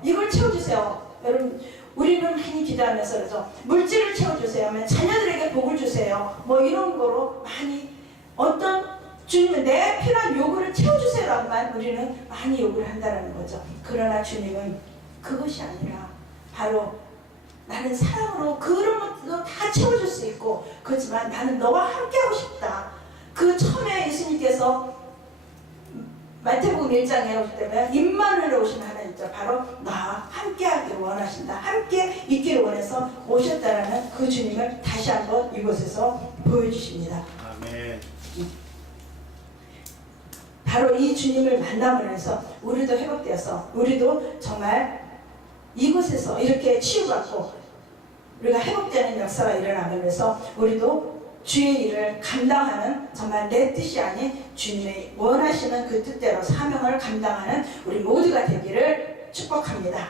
이걸 채워주세요. 여러분, 우리는 많이 기도하면서 그러죠. 물질을 채워주세요. 자녀들에게 복을 주세요. 뭐 이런 거로 많이 어떤 주님은 내 필요한 요구를 채워주세요라고만 우리는 많이 요구를 한다는 거죠. 그러나 주님은 그것이 아니라 바로 나는 사랑으로 그런 것도 다 채워줄 수 있고, 그렇지만 나는 너와 함께하고 싶다. 그 처음에 예수님께서 마태복음 1장에 오실 때면 임마누엘에 오신 하나님죠. 바로 나와 함께하기를 원하신다. 함께 있기를 원해서 오셨다라는 그 주님을 다시 한번 이곳에서 보여주십니다. 아멘. 바로 이 주님을 만남으로 우리도 회복되어서 우리도 정말 이곳에서 이렇게 치유받고 우리가 회복되는 역사가 일어나면서 우리도 주의 일을 감당하는, 정말 내 뜻이 아닌 주님의 원하시는 그 뜻대로 사명을 감당하는 우리 모두가 되기를 축복합니다.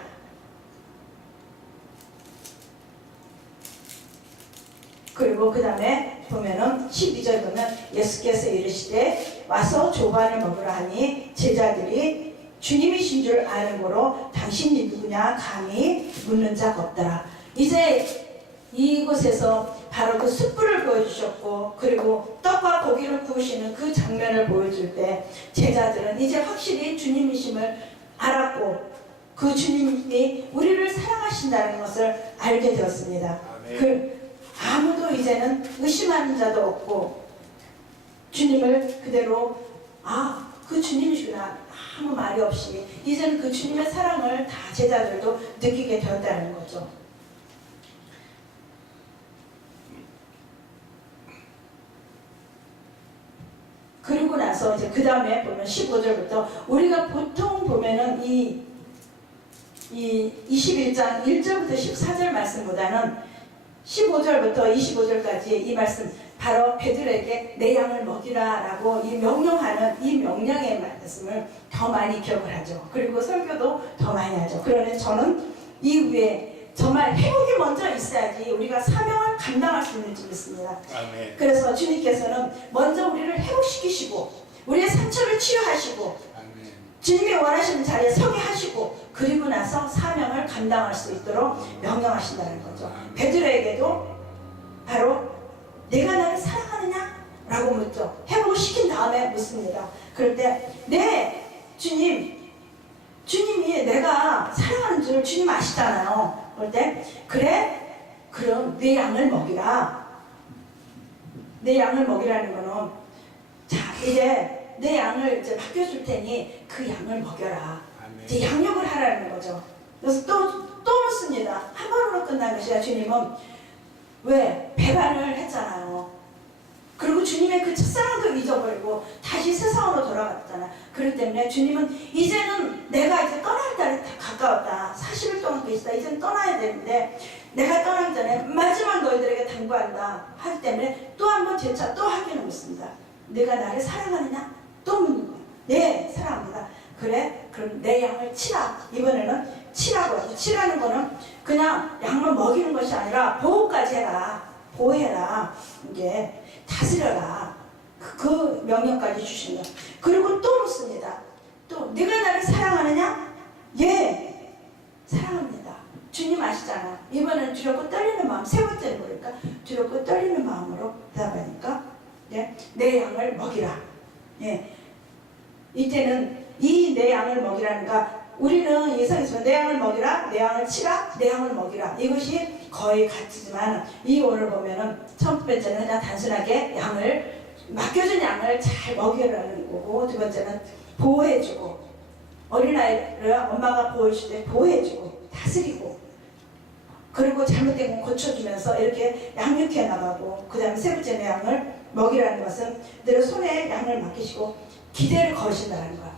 그리고 그 다음에 보면은 12절 보면 예수께서 이르시되 와서 조반을 먹으라 하니 제자들이 주님이신 줄 아는 고로 당신이 누구냐 감히 묻는 자가 없더라. 이제 이곳에서 바로 그 숯불을 보여주셨고, 그리고 떡과 고기를 구우시는 그 장면을 보여줄 때 제자들은 이제 확실히 주님이심을 알았고 그 주님이 우리를 사랑하신다는 것을 알게 되었습니다. 아무도 이제는 의심하는 자도 없고 주님을 그대로 그 주님이시구나 아무 말이 없이 이제는 그 주님의 사랑을 다 제자들도 느끼게 되었다는 거죠. 그리고 나서 이제 그 다음에 보면 15절부터 우리가 보통 보면은 이 21장 1절부터 14절 말씀보다는 15절부터 25절까지 이 말씀, 바로 베드로에게 내 양을 먹이라 라고 이 명령하는 이 명령의 말씀을 더 많이 기억을 하죠. 그리고 설교도 더 많이 하죠. 그러니 저는 이후에 정말 회복이 먼저 있어야지 우리가 사명을 감당할 수 있는 줄 믿습니다. 아멘. 그래서 주님께서는 먼저 우리를 회복시키시고 우리의 상처를 치유하시고 아멘. 주님이 원하시는 자리에 서게 하시고 그리고 나서 사명을 감당할 수 있도록 명령하신다는 거죠. 베드로에게도 바로 내가 나를 사랑하느냐? 라고 묻죠. 회복을 시킨 다음에 묻습니다. 그럴 때 네 주님이 내가 사랑하는 줄 주님 아시잖아요. 그럴 때 그래? 그럼 내 양을 먹이라. 내 양을 먹이라는 거는 자 이제 내 양을 이제 맡겨줄 테니 그 양을 먹여라. 이제 양육을 하라는 거죠. 그래서 또 묻습니다. 한 번으로 끝난 것이야. 주님은 왜? 배반을 했잖아요. 그리고 주님의 그 첫사랑도 잊어버리고 다시 세상으로 돌아갔잖아. 그렇기 때문에 주님은 이제는 내가 이제 떠날 날이 다 가까웠다. 40일 동안 계시다. 이제는 떠나야 되는데 내가 떠나기 전에 마지막 너희들에게 당부한다. 하기 때문에 또 한 번 재차 또 확인을 묻습니다. 내가 나를 사랑하느냐? 또 묻는 거야. 네, 사랑합니다. 그래? 그럼 내 양을 치라. 이번에는 치라고 하죠. 치라는 거는 그냥 양을 먹이는 것이 아니라 보호까지 해라. 보호해라. 이게 다스려라. 그 명령까지 주시는 거예요. 그리고 또 묻습니다. 또 네가 나를 사랑하느냐? 예, 사랑합니다. 주님 아시잖아. 이번엔 두렵고 떨리는 마음, 세 번째는 뭐랄까? 두렵고 떨리는 마음으로 대답하니까 내 양을 먹이라. 예, 이때는 이 내 양을 먹이라는가, 우리는 예상에서 내 양을 먹이라, 내 양을 치라, 내 양을 먹이라, 이것이 거의 같지만 이 오늘 보면은 첫 번째는 그냥 단순하게 양을 맡겨준 양을 잘 먹이라는 거고, 두 번째는 보호해주고, 어린아이를 엄마가 보호해줄 때 보호해주고 다스리고, 그리고 잘못된 건 고쳐주면서 이렇게 양육해 나가고, 그 다음에 세 번째 내 양을 먹이라는 것은 늘 손에 양을 맡기시고 기대를 거신다는 거야.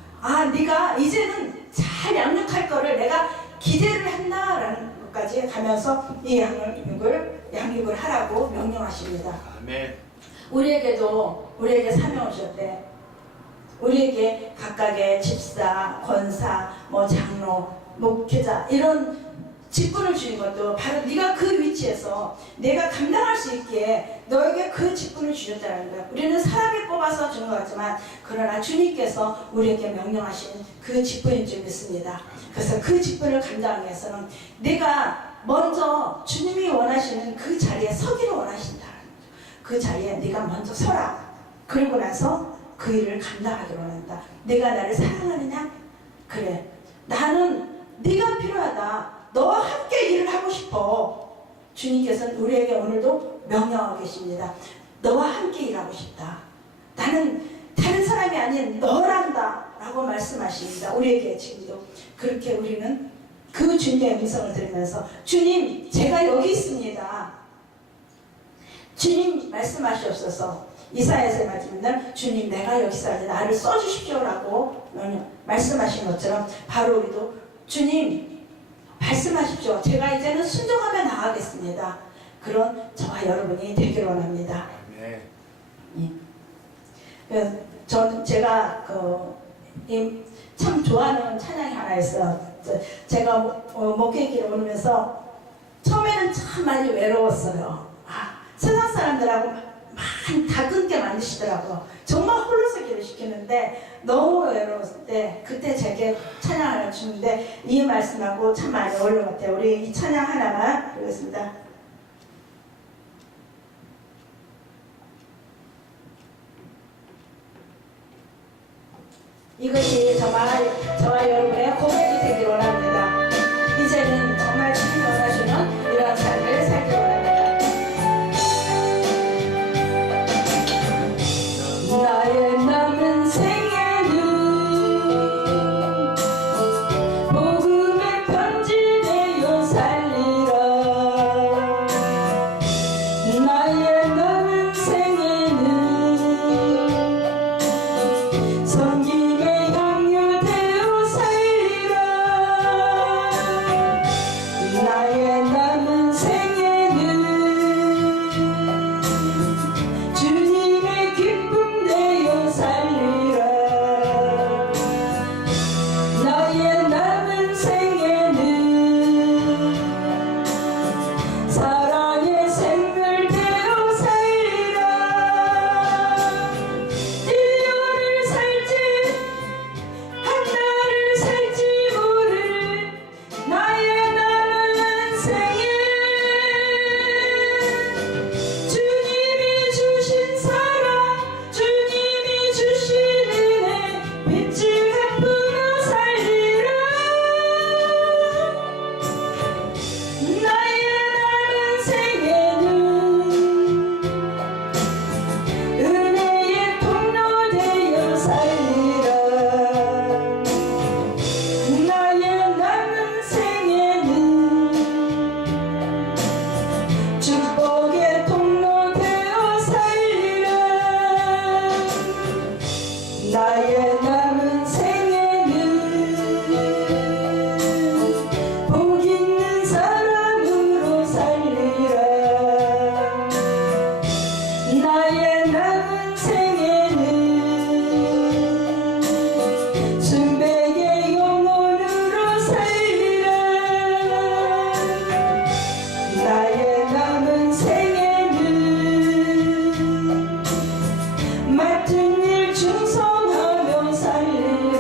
네가 이제는 잘 양육할 거를 내가 기대를 한다라는 것까지 가면서 이 양육을 하라고 명령하십니다. 아멘. 우리에게 사명을 주셨대. 우리에게 각각의 집사, 권사, 장로, 목회자 이런 직분을 주는 것도 바로 네가 그 위치에서 내가 감당할 수 있기에 너에게 그 직분을 주셨다는 거야. 우리는 사람이 뽑아서 주는 것 같지만 그러나 주님께서 우리에게 명령하신 그 직분인 줄 믿습니다. 그래서 그 직분을 감당하기 위해서는 내가 먼저 주님이 원하시는 그 자리에 서기를 원하신다는 거죠. 그 자리에 네가 먼저 서라. 그리고 나서 그 일을 감당하기를 원한다. 내가 나를 사랑하느냐? 그래. 나는 네가 필요하다. 너와 함께 일을 하고 싶어. 주님께서는 우리에게 오늘도 명령하고 계십니다. 너와 함께 일하고 싶다. 나는 다른 사람이 아닌 너란다 라고 말씀하십니다. 우리에게 지금도. 그렇게 우리는 그 주님의 음성을 들으면서 주님 제가 여기 있습니다. 주님 말씀하시옵소서. 이사야서의 말씀은 주님 내가 여기 있어야 나를 써주십시오 라고 말씀하신 것처럼 바로 우리도 주님 말씀하십시오. 제가 이제는 순종하며 나가겠습니다. 그런 저와 여러분이 되길 원합니다. 네. 예. 제가 참 좋아하는 찬양이 하나 있어요. 제가 목회길에 오면서 처음에는 참 많이 외로웠어요. 세상 사람들하고 다 끊게 만드시더라고요. 정말 홀로서 길을 시키는데 너무 외로웠을 때 그때 제게 찬양 하나 주는데 이 말씀하고 참 많이 어울린 것 같아요. 우리 이 찬양 하나만 보겠습니다. 이것이 저와 여러분의 고백이 되기를 원합니다. 이제는 정말 주님이 원하시는 이런 삶을 살기 원합니다. 나의 남은 생에는 복음의 편지 되어 살리라. 나의 남은 생에는 섬김의 향유 되어 살리라. 나의 남은 생에는 주님의 기쁨 되어 살리라. 나의 남은 생에는 사랑의 샘물 되어 살리라. 1년을 살지 한 달을 살지 모를 나의 남은 생에 주님이 주신 사랑 주님이 주신 은혜 빛을 갚으며 살리라. 나의 남은 생에는 은혜의 통로 되어 살리라. 나의 남은 생에는 축복의 통로 되어 살리라. 나의 남은 생에는 복 있는 사람으로 살리라. 나의 남은 생에는 순백의 영혼으로 살리라. 나의 남은 생에는 맡은 일 충성하며 살리라.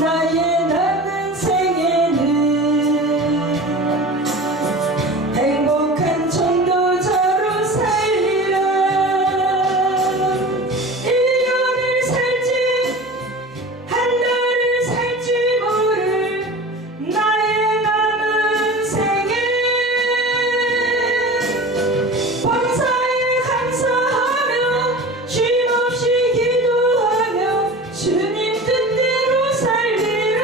나의 남은 생에는 행복한 전도자로 살리라. 1년을 살지 한 달을 살지 모를 나의 남은 생에 범사에 감사하며 쉼없이 기도하며 주님 뜻대로 살리라.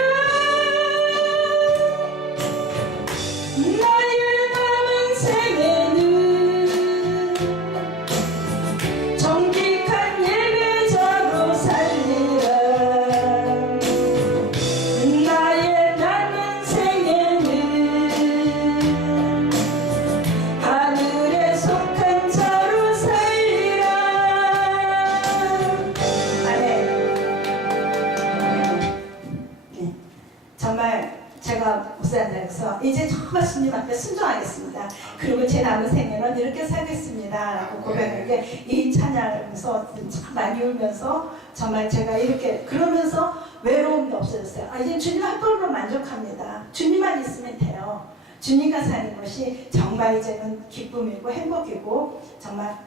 나의 남은 생에는 정직한 예배자로 살리라. 나의 남은 생에는 하늘에 속한 자로 살리라. 아멘. 네. 정말 제가 목사님께서 이제 정말 주님 앞에 순종하겠습니다. 그리고 제 남은 생애는 이렇게 살겠습니다. 라고 고백했는데 이 찬양하면서 참 많이 울면서 정말 제가 이렇게 그러면서 외로움이 없어졌어요. 이제 주님 한 번으로 만족합니다. 주님만 있으면 돼요. 주님과 사는 것이 정말 이제는 기쁨이고 행복이고 정말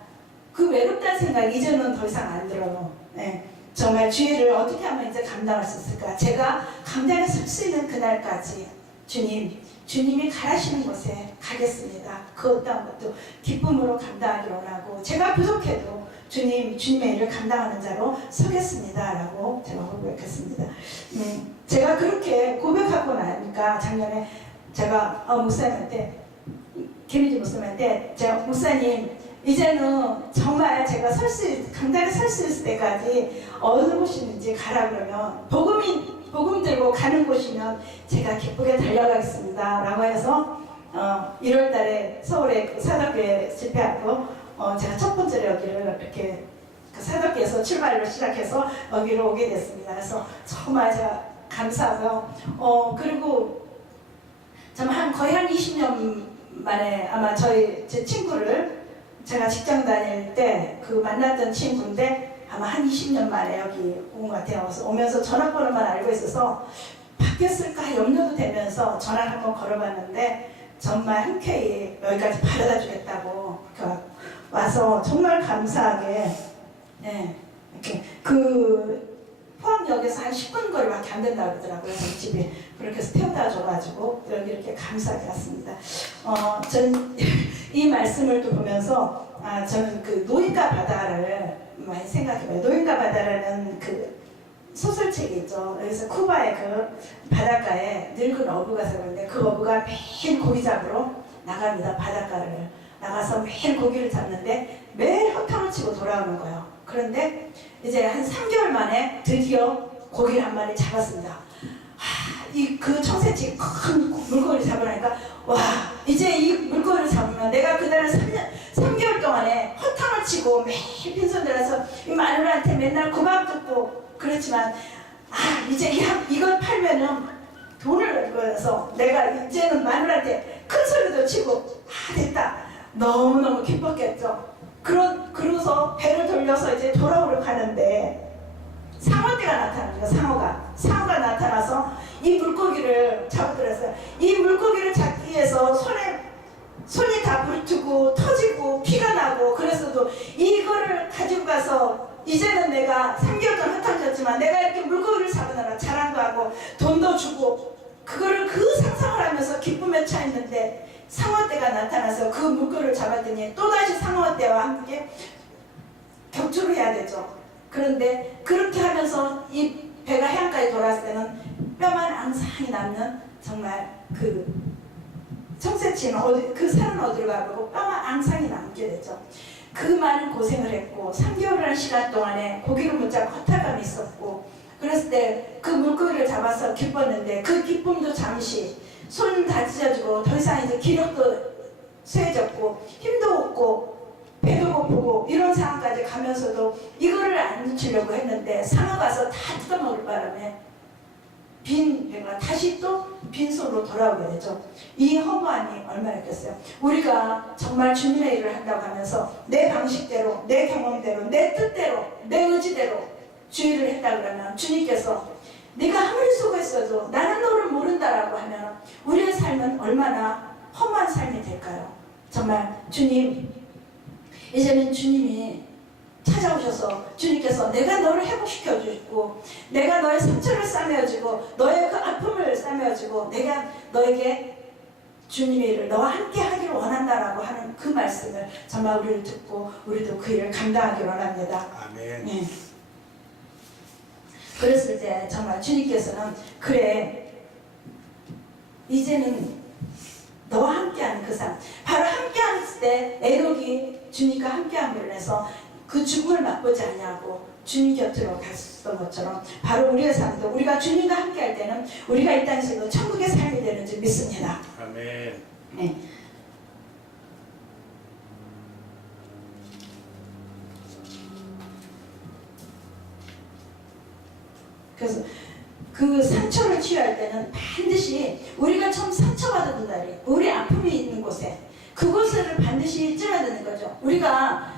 그 외롭다는 생각이 이제는 더 이상 안 들어요. 네. 정말 주의를 어떻게 하면 이제 감당할 수 있을까? 제가 감당에 설 수 있는 그날까지 주님이 가라시는 곳에 가겠습니다. 그 어떤 것도 기쁨으로 감당하기를 원하고 제가 부족해도 주님의 일을 감당하는 자로 서겠습니다. 라고 제가 고백했습니다. 제가 그렇게 고백하고 나니까 작년에 제가 목사님한테 김희지 목사님한테 제가 목사님 이제는 정말 제가 강단에 설 수 있을 때까지 어느 곳이든지 가라 그러면 복음 들고 가는 곳이면 제가 기쁘게 달려가겠습니다. 라고 해서 1월 달에 서울의 그 사덕교회 집회하고 제가 첫 번째로 여기를 이렇게 그 사덕교에서 출발을 시작해서 여기로 오게 됐습니다. 그래서 정말 제가 감사하고요. 그리고 정말 거의 한 20년 만에 아마 제 친구를 제가 직장 다닐 때 그 만났던 친구인데 아마 한 20년 만에 여기 온 것 같아요. 그래서 오면서 전화번호만 알고 있어서 바뀌었을까 염려도 되면서 전화를 한번 걸어봤는데 정말 흔쾌히 여기까지 바래다 주겠다고 와서 정말 감사하게 이렇게 그 포항역에서 한 10분 거리밖에 안 된다고 그러더라고요. 집이 그렇게 해서 태워다 줘가지고 여기 이렇게 감사하게 왔습니다. 전 이 말씀을 또 보면서 저는 그 노인과 바다를 많이 생각해봐요. 노인과 바다라는 그 소설책이 있죠. 그래서 쿠바의 그 바닷가에 늙은 어부가 살았는데 그 어부가 매일 고기 잡으러 나갑니다. 바닷가를 나가서 매일 고기를 잡는데 매일 허탕을 치고 돌아오는 거예요. 그런데 이제 한 3개월 만에 드디어 고기를 한 마리 잡았습니다. 그 청새치 큰 물고기를 잡으니까 와 이제 이 물고기를 잡으면 내가 그날은 3개월 동안에 허탕을 치고 매일 빈손 들어서 이 마누라한테 맨날 구박 듣고 그렇지만 이제 이걸 팔면은 돈을 벌어서 내가 이제는 마누라한테 큰 소리도 치고 됐다 너무너무 기뻤겠죠. 그러고서 배를 돌려서 이제 돌아오려 가는데 상어떼가 나타나는 거예요. 상어가 나타나서 이 물고기를 잡아들었어요. 이 물고기를 잡기 위해서 손이 다 부르트고 터지고 피가 나고 그래서도 이거를 가지고 가서 이제는 내가 3개월 전 흩어졌지만 내가 이렇게 물고기를 잡으느라 자랑도 하고 돈도 주고 그거를 그 상상을 하면서 기쁨에 차 있는데 상어떼가 나타나서 그 물고기를 잡았더니 또다시 상어떼와 함께 격투를 해야 되죠. 그런데 그렇게 하면서 이 배가 해안까지 돌아왔을 때는 뼈만 앙상이 남는 정말 그 청새치는 그 산은 어디로 가고 뼈만 앙상이 남게 되죠. 그 많은 고생을 했고 3개월이라는 시간 동안에 고기를 못 잡고 허탈감이 있었고 그랬을 때 그 물고기를 잡아서 기뻤는데 그 기쁨도 잠시 손 다 찢어지고 더 이상 이제 기력도 쇠해졌고 힘도 없고 배도 고프고 이런 상황까지 가면서도 이거를 안 놓치려고 했는데 상어 가서 다 뜯어먹을 바람에 빈 배가 다시 또 빈손으로 돌아오게 되죠. 이 허무함이 얼마나 있겠어요. 우리가 정말 주님의 일을 한다고 하면서 내 방식대로 내 경험대로 내 뜻대로 내 의지대로 주의를 했다 그러면 주님께서 네가 아무리 수고했어도 나는 너를 모른다라고 하면 우리의 삶은 얼마나 허무한 삶이 될까요? 정말 주님 이제는 주님이 찾아오셔서 주님께서 내가 너를 회복시켜 주고 내가 너의 상처를 싸매어주고 너의 그 아픔을 싸매어주고 내가 너에게 주님의 일을 너와 함께 하기를 원한다라고 하는 그 말씀을 정말 우리를 듣고 우리도 그 일을 감당하기를 원합니다. 아멘. 네. 그랬을 때 정말 주님께서는 그래 이제는 너와 함께하는 그 삶 바로 함께할 때 에녹이 주님과 함께함으로 해서 그 죽음을 맛보지 않냐고 주님 곁으로 갔었던 것처럼 바로 우리의 삶도 우리가 주님과 함께할 때는 우리가 이 땅에서도 천국의 삶이 되는 줄 믿습니다. 아멘. 네. 그래서 그 그 상처를 치유할 때는 반드시 우리가 처음 상처받은 자리, 우리 아픔이 있는 곳에 그곳을 반드시 찔러야 되는 거죠. 우리가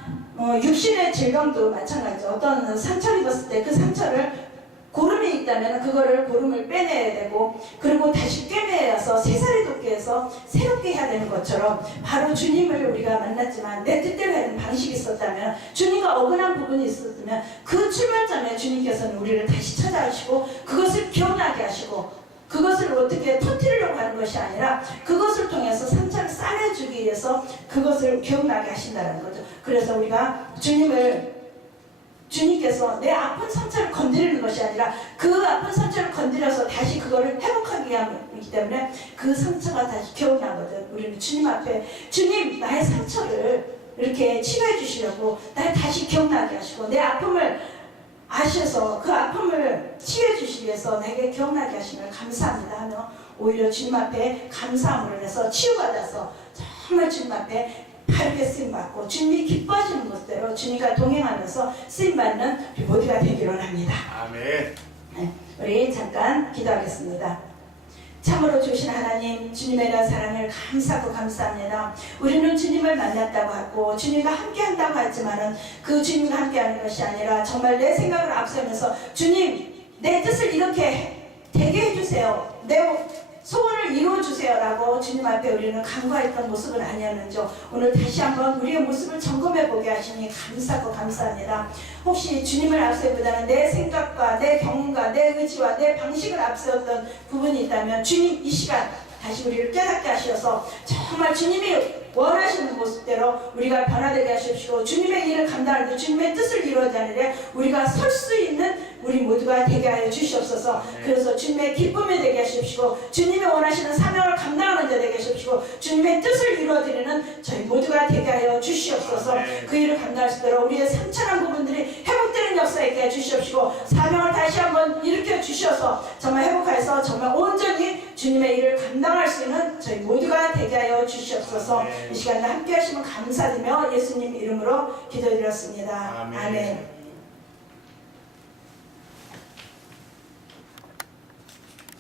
육신의 질병도 마찬가지죠. 어떤 상처를 입었을 때 그 상처를 고름이 있다면 그거를 고름을 빼내야 되고, 그리고 다시 꿰매어서 새살이 돋게 해서 새롭게 해야 되는 것처럼, 바로 주님을 우리가 만났지만 내 뜻대로 하는 방식이 있었다면, 주님과 어긋난 부분이 있었다면 그 출발점에 주님께서는 우리를 다시 찾아오시고 그것을 기억나게 하시고, 그것을 어떻게 터뜨리려고 하는 것이 아니라 그것을 통해서 상처를 싸매주기 위해서 그것을 기억나게 하신다는 거죠. 그래서 우리가 주님께서 내 아픈 상처를 건드리는 것이 아니라 그 아픈 상처를 건드려서 다시 그거를 회복하기 위함이기 때문에 그 상처가 다시 기억나거든. 우리는 주님 앞에, 주님 나의 상처를 이렇게 치료해 주시려고 나를 다시 기억나게 하시고 내 아픔을 아셔서 그 아픔을 치유해 주시기 위해서 내게 기억나게 하시면 감사합니다 하며 오히려 주님 앞에 감사함으로 해서 치유받아서 정말 주님 앞에 바르게 쓰임받고 주님이 기뻐하시는 것대로 주님과 동행하면서 쓰임받는 우리 모두가 되기를 원합니다. 아멘. 네, 우리 잠깐 기도하겠습니다. 참으로 주신 하나님, 주님에 대한 사랑을 감사하고 감사합니다. 우리는 주님을 만났다고 하고 주님과 함께 한다고 하지만은 그 주님과 함께 하는 것이 아니라 정말 내 생각을 앞서면서 주님 내 뜻을 이렇게 되게 해주세요, 내 소원을 이루어주세요 라고 주님 앞에 우리는 간구했던 모습은 아니었는지 오늘 다시 한번 우리의 모습을 점검해보게 하시니 감사하고 감사합니다. 혹시 주님을 앞세우보다는 내 생각과 내 경험과 내 의지와 내 방식을 앞세웠던 부분이 있다면 주님 이 시간 다시 우리를 깨닫게 하셔서 정말 주님이 원하시는 모습대로 우리가 변화되게 하십시오. 주님의 일을 감당할 때 주님의 뜻을 이루어지 않으려 우리가 설 수 있는 우리 모두가 되게 하여 주시옵소서. 그래서 주님의 기쁨이 되게 하십시오. 주님이 원하시는 사명을 감당하는 자 되게 하십시오. 주님의 뜻을 이루어드리는 저희 모두가 되게 하여 주시옵소서. 그 일을 감당할 수 있도록 우리의 상처난 부분들이 회복되는 역사 있게 해 주시옵시고 사명을 다시 한번 일으켜 주셔서 정말 회복해서 정말 온전히 주님의 일을 감당할 수 있는 저희 모두가 되게 하여 주시옵소서. 이 시간에 함께 하시면 감사드리며 예수님 이름으로 기도드렸습니다. 아멘.